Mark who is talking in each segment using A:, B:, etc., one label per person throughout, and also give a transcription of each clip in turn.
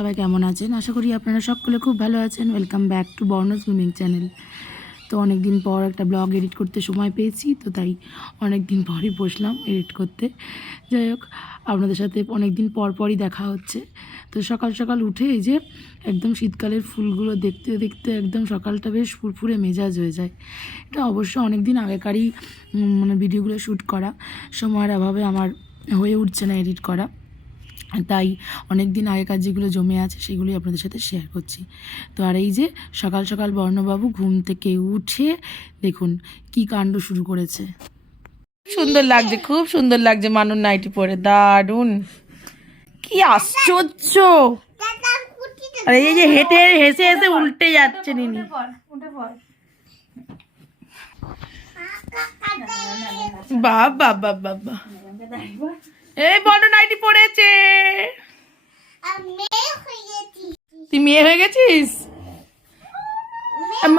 A: সবাই কেমন আছেন? আশা করি আপনারা সকলে খুব ভালো আছেন। Welcome back to Barna swimming channel তো অনেক দিন পর একটা ব্লগ এডিট করতে সময় পেয়েছি, তো তাই অনেক দিন পরই বসলাম এডিট করতে। যাই হোক, আপনাদের সাথে অনেক দিন পর পরই দেখা হচ্ছে। তো সকাল সকাল উঠে এই যে একদম শীতকালের ফুলগুলো দেখতে দেখতে একদম সকালটা বেশ ফুরফুরে মেজাজ হয়ে যায়। এটা অবশ্য অনেক দিন আগেকারই মানে ভিডিওগুলো শ্যুট করা সময়ের অভাবে আমার হয়ে উঠছে না এডিট করা। তাই অনেক দিন আগেকার যেগুলো জমে আছে সেগুলোই আপনাদের সাথে শেয়ার করছি। তো আর এই যে সকাল সকাল বর্ণবাবু ঘুম থেকে উঠে দেখুন কি কাণ্ড শুরু করেছে। সুন্দর লাগছে, খুব সুন্দর লাগছে মানুষ নাইটি পরে দারুণ কি আশ্চর্য। আর এই যে হেঁটে হেসে হেসে উল্টে যাচ্ছে নিনি বাবা বাবা বাবা এই বড় নাইটি পড়েছে তুই মেয়ে হয়ে গেছিস?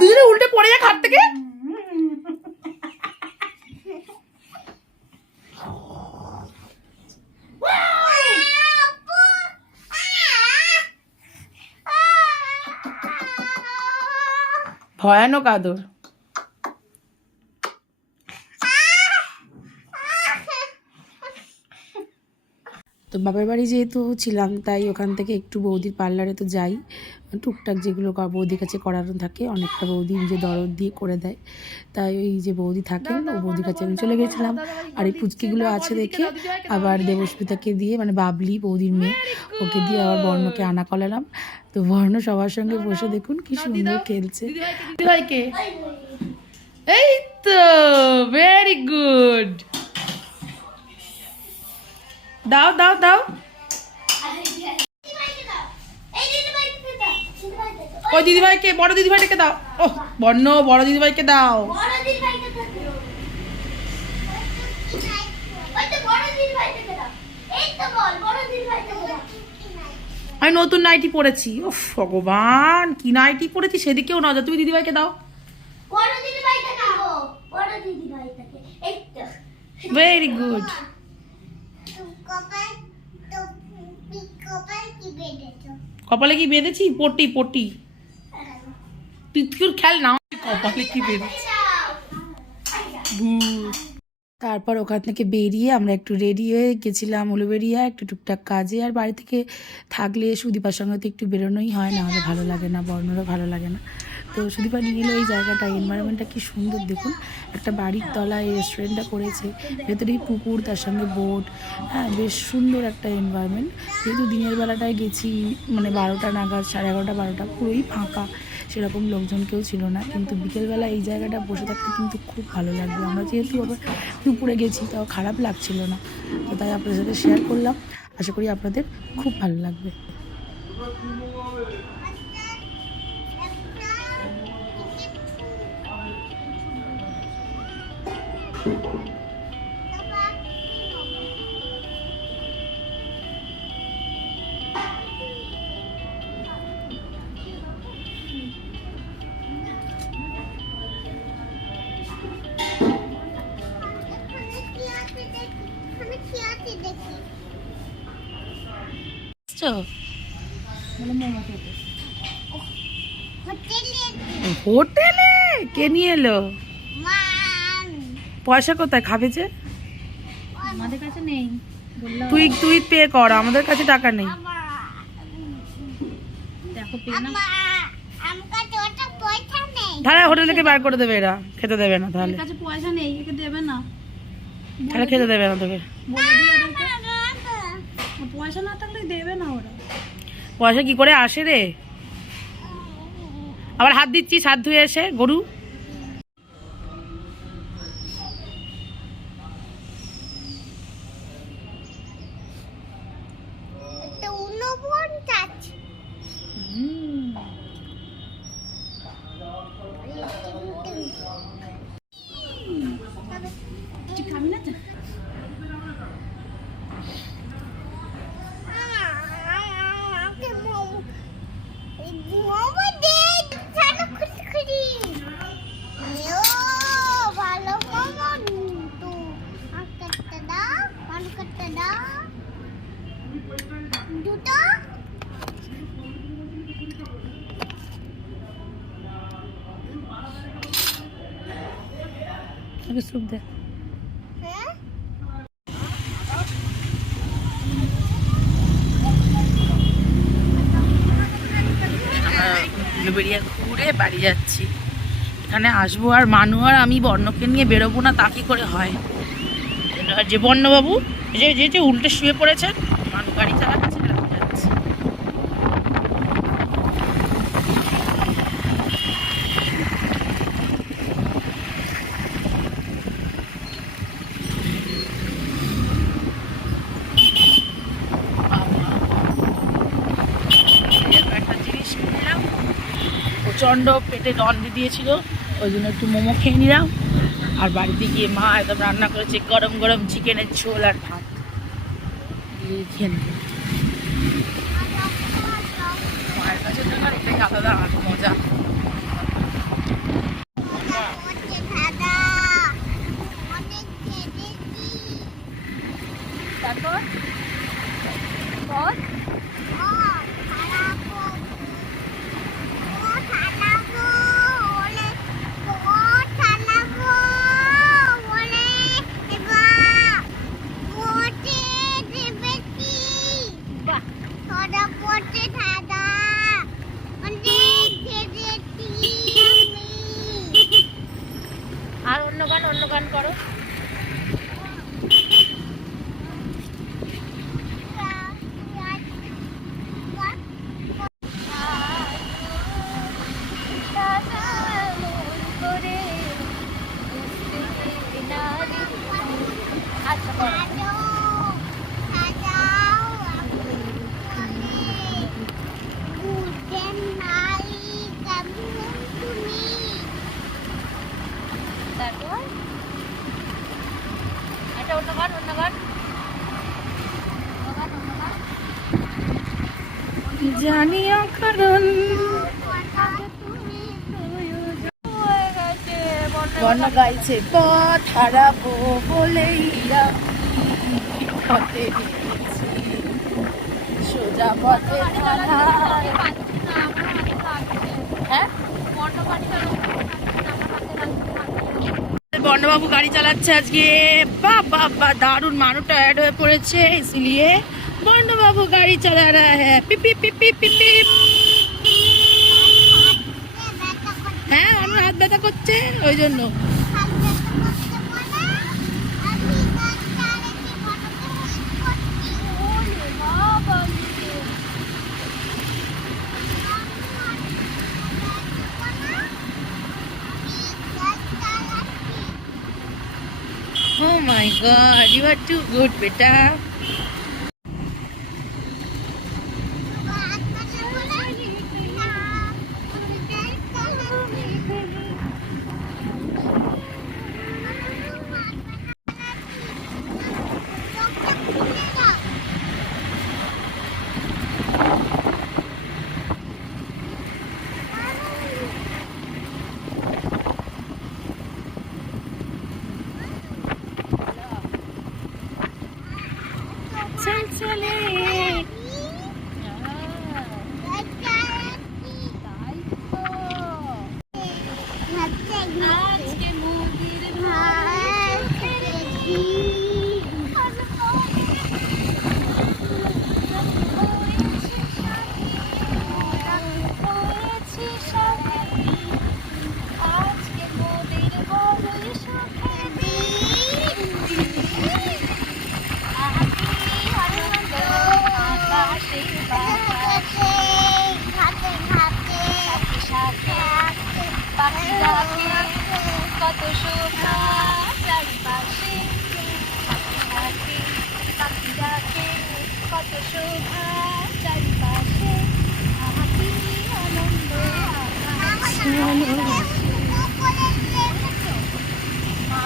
A: দুজনে উল্টে পড়ে যা খাট থেকে। ভয়ানক আদর। তো বাবার বাড়ি যেহেতু ছিলাম, তাই ওখান থেকে একটু বৌদির পার্লারে তো যাই। টুকটাক যেগুলো বৌদির কাছে করানো থাকে, অনেকটা বৌদি নিজে দরদ দিয়ে করে দেয়। তাই ওই যে বৌদি থাকেন, ও বৌদির কাছে আমি চলে গেছিলাম। আর এই পুচকিগুলো আছে দেখে আবার দেবস্মিতাকে দিয়ে মানে বাবলি বৌদির মেয়ে, ওকে দিয়ে আবার বর্ণকে আনা করালাম। তো বর্ণ সবার সঙ্গে বসে দেখুন কি সুন্দর খেলছে। দাও দাও দাও। ওই দিদিভাইকে বড় দিদিভাইটাকে দাও। ও বর্ণ বড় দিদিভাইকে দাও। আমি নতুন নাইটি পরেছি। ও ভগবান কি নাইটি পরেছি সেদিকেও না নজর। তুমি দিদিভাইকে দাও। ভেরি গুড কপালে কি বেঁধেছি? পটি পটি। তুই খেল না কপালে কি বেঁধেছি. তারপর ওখান থেকে বেরিয়ে আমরা একটু রেডি হয়ে গেছিলাম উলুবেরিয়া একটু টুকটাক কাজে। আর বাড়ি থেকে থাকলে সুদীপার সঙ্গে তো একটু বেরোনোই হয়, না আমাদের ভালো লাগে না, বর্ণরও ভালো লাগে না। তো সুদীপা নিয়ে এলো এই জায়গাটা এনভায়রনমেন্টটা কি সুন্দর দেখুন। একটা বাড়ির তলায় রেস্টুরেন্টটা করেছে, ভেতরেই পুকুর, তার সঙ্গে বোট হ্যাঁ বেশ সুন্দর একটা এনভায়রনমেন্ট যেহেতু দিনের বেলাটায় গেছি মানে বারোটা নাগাদ, সাড়ে এগারোটা, বারোটা, পুরোই ফাঁকা। সেরকম লোকজন কেউ ছিল না, কিন্তু বিকেলবেলা এই জায়গাটা বসে থাকতে কিন্তু খুব ভালো লাগবে আমরা যেহেতু আবার দুপুরে গেছি, তাও খারাপ লাগছিল না। তো তাই আপনাদের সাথে শেয়ার করলাম। আশা করি আপনাদের খুব ভালো লাগবে। হোটেলে? কে নিয়ে এলো? পয়সা কোথায়? খাবে যে?
B: আমাদের কাছে নেই।
A: তুই তুই পে কর আমাদের কাছে টাকা নেই। তাহলে হোটেল থেকে বার করে দেবে এরা। খেতে দেবে না তাহলে।
B: পয়সা নেই দেবে না।
A: তাহলে খেতে দেবে না তোকে।
B: পয়সা না থাকলে দেবে না ওরা।
A: পয়সা কি করে আসে রে? আবার হাত দিচ্ছিস, হাত ধুয়ে এসে, গরু?
C: দুটো?
A: আগে দে। হ্যাঁ? ঘুরে বাড়ি যাচ্ছি। এখানে আসব আর মানু আর আমি বর্ণকে নিয়ে বেরোবো না তা কি করে হয়? আর যে বর্ণবাবু যে যে উল্টে শুয়ে পড়েছেন প্রচণ্ড পেটে দণ্ডে দিয়েছিল, ওই জন্য একটু মোমো খেয়ে নিলাম। আর বাড়িতে গিয়ে মা একদম রান্না করেছে গরম গরম চিকেনের ঝোল আর ভাত। দিয়ে খেয়ে। মায়ের কাছে তো এটাই আলাদা মজা
B: তারপর পর বাহ
C: পড়তে দাদা অনেক খেয়েছি আমি
B: আর অন্য গান অন্য গান করো আচ্ছা করো। তারপর আচ্ছা অন্য গান অন্য গান অন্য গান অন্য গান
A: জানিও কারণ গাইছে পথ হারাবো বলেই পথে সোজা পথে হ্যাঁ? বর্ণবাবু গাড়ি চালাচ্ছে আজকে। বা বা বা দারুণ মানুষ টায়ার্ড হয়ে পড়েছে ইসলিয়ে বর্ণবাবু গাড়ি চালা রা হ্যাঁ পিপি পিপি পিপি হ্যাঁ আমার হাত ব্যথা করছে ওই জন্য Oh my god, you are too good, beta. চল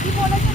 B: কি বলেছে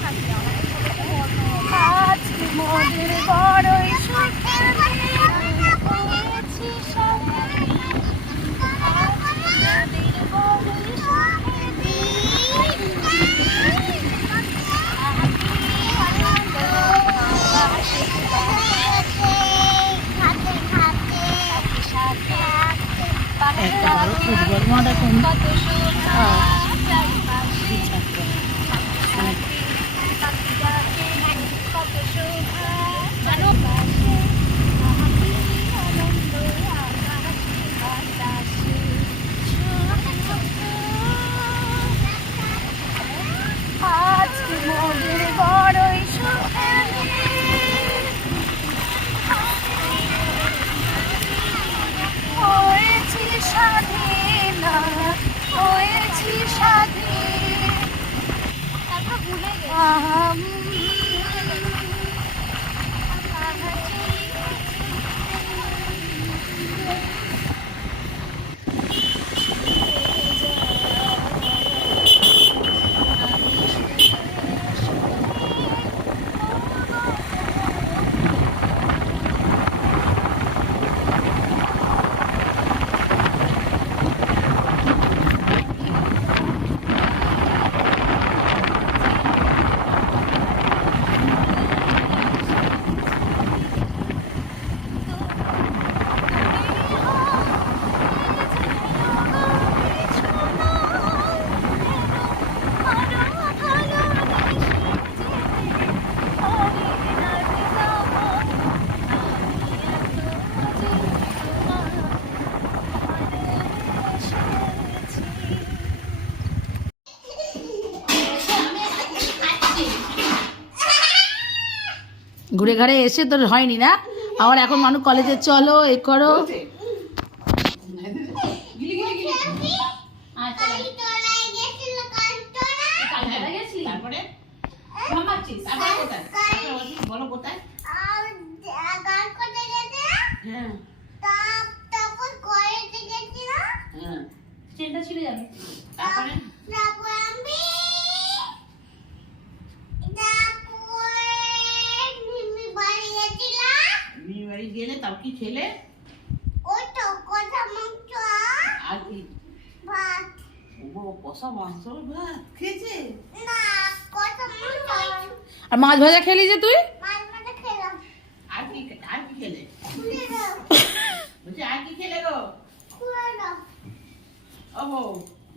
A: ঘুরে ঘাড়ে এসে তোর হয়নি না? আবার এখন মানুষ কলেজে চলো এ করো।
B: আচ্ছা
C: ওই তোলাই গেছিল কান্তরা
B: কালকে গেছিলি
D: তারপরে
B: ঘুমাচ্ছিস
D: তারপরে কোথায় তারপরে বলছি, বলো কোথায়
C: আর গান করতে গেছে
D: হ্যাঁ
C: তাপ তারপর কলেজে গেছিলাম
D: হ্যাঁ
B: ট্রেনটা ছিঁড়ে যাবে
D: তারপরে
C: তারপর আমি তারপরে মিমি বাড়ি গেছিলাম
D: মেয়ে বাড়ি গেলে তাও কি খেলে?
C: ওই তো কথা মাংস
D: আর কি?
C: ভাত।
D: ও কষা মাংস ভাত? খেয়েছে?
C: না মাংস
A: আর মাছ ভাজা খেলি যে তুই
C: মাছ মাথা খেলাম
D: আর কি আর কি খেলে
C: খুলে দাও
D: বলছি আর কি খেলে গো
C: খুলে দাও
D: ও বউ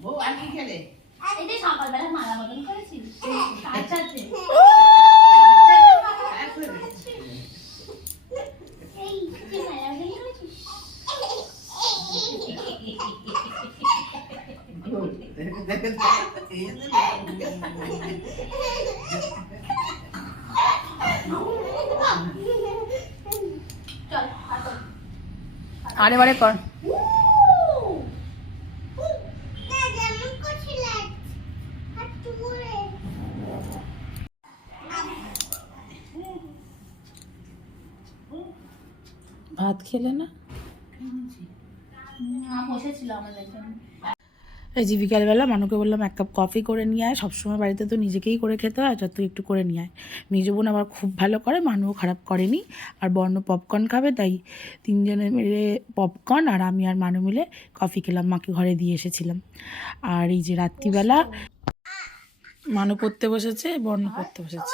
D: বউ আর কি খেলে
B: এই যে সকালবেলা মালা বদল করেছিস কার সাথে
D: তারপরে
C: এই
B: তুই মালা বদল করেছিস চল হাঁটো।
A: আরে বারে কর। ভাত খেলে না?
B: বসেছিল আমাদের জন্য।
A: এই যে বিকালবেলা মানুকে বললাম এক কাপ কফি করে নিয়ে আয়। সবসময় বাড়িতে তো নিজেকেই করে খেতে হয় তা তুই একটু করে নিয়ে আয়। মেজো বোন আবার খুব ভালো করে মানুও খারাপ করেনি আর বর্ণ পপকর্ন খাবে তাই তিনজনে মিলে পপকর্ন আর আমি আর মানু মিলে কফি খেলাম মাকে ঘরে দিয়ে এসেছিলাম। আর এই যে রাত্রিবেলা মানু পড়তে বসেছে বর্ণ পড়তে বসেছে।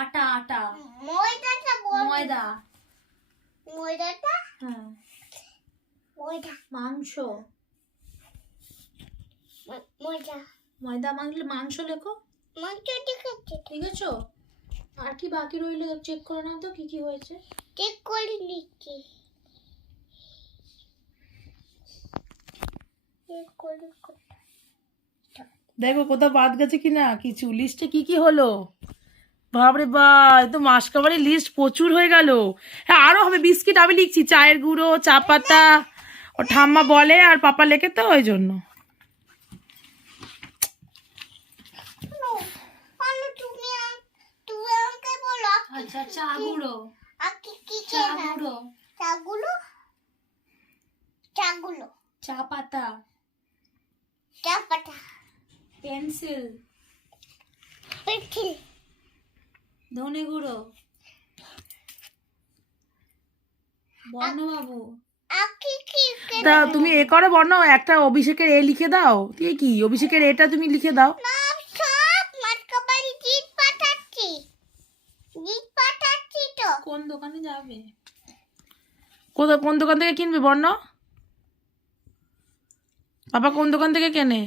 C: আটা
B: আটা। ময়দা।
C: ময়দাটা?
B: হ্যাঁ।
C: ময়দা।
B: মাংস।
C: ময়দা।
B: ময়দা মাংস মাংস লেখো।
C: মাংস ঠিক আছে।
B: ঠিক আছে? আর কি বাকি রইল চেক করে নাও তো কি কি হয়েছে?
C: ঠিক করে নিচ্ছি।
A: দেখো কোথাও বাদ গেছে কি না কিছু লিস্টে কি কি হলো? বাপরে বা তো মাসকাবারি লিস্ট প্রচুর হয়ে গেল। হ্যাঁ আরও হবে বিস্কিট আমি লিখছি চায়ের গুঁড়ো চা পাতা। ও ঠাম্মা বলে আর পাপা লেখে তো ওই জন্য।
C: শোনো, আলু তুমি আম- তুমি আমাকে বলো।
B: আচ্ছা চা গুঁড়ো।
C: আর কি কি
B: চা গুঁড়ো।
C: চাগুলো চাগুলো
B: চা পাতা।
C: চা পাতা।
B: পেন্সিল।
C: পেন্সিল।
B: ধনে গুঁড়ো। বর্ণবাবু?
A: তা তুমি এ করো বর্ণ একটা অভিষেকের এ লিখে দাও। দিয়ে কি? অভিষেকের এটা তুমি লিখে দাও।
B: কোন দোকানে যাবে?
A: কোথাও কোন দোকান থেকে কিনবে বর্ণ? বাবা কোন দোকান থেকে কেনে?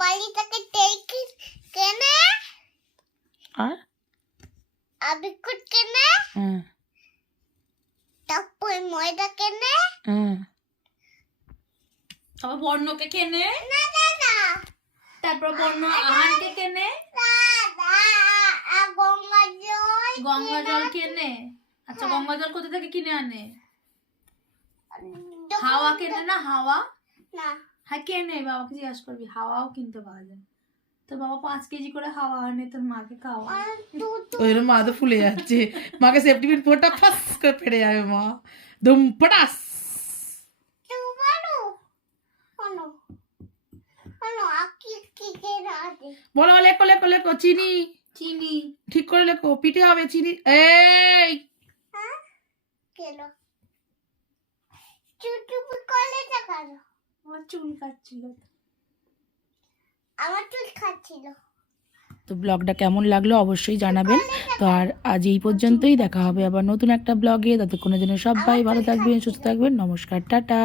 C: বাড়ি থেকে কেনে?
A: আর?
C: কেনে?
A: হ্যাঁ
C: তারপর ময়দা কেনে?
A: হ্যাঁ
B: তারপর বর্ণকে কেনে?
C: না না না।
B: তারপর বর্ণ আহানকে কেনে?
C: গঙ্গা জল
B: গঙ্গা জল কেনে? আচ্ছা গঙ্গা জল কোথা থেকে কিনে আনে? হাওয়া কেনে না হাওয়া?
C: না।
B: হ্যাঁ কেনে? বাবাকে জিজ্ঞাসা করবি হাওয়াও কিনতে পাওয়া যায়। তো বাবা পাঁচ কেজি করে হাওয়া আনে তোর মাকে খাওয়া।
C: আর
A: ওই মা তো ফুলে যাচ্ছে। মাকে সেফটি পিন ফোটা ফাস করে ফেটে যাবে মা। ধুম পটাস।
C: বলো?
A: লেখো লেখো লেখো চিনি।
B: চিনি।
A: ঠিক করে লেখো পিঠে হবে চিনি। এই!
C: হ্যাঁ?
B: চুল কাটছিল।
C: আমার চুল খাচ্ছিল।
A: তো ব্লগটা কেমন লাগল অবশ্যই জানাবেন। তো আর আজ এই পর্যন্তই দেখা হবে আবার নতুন একটা ব্লগে। ততক্ষণের জন্য সবাই ভালো থাকবেন সুস্থ থাকবেন। নমস্কার টাটা।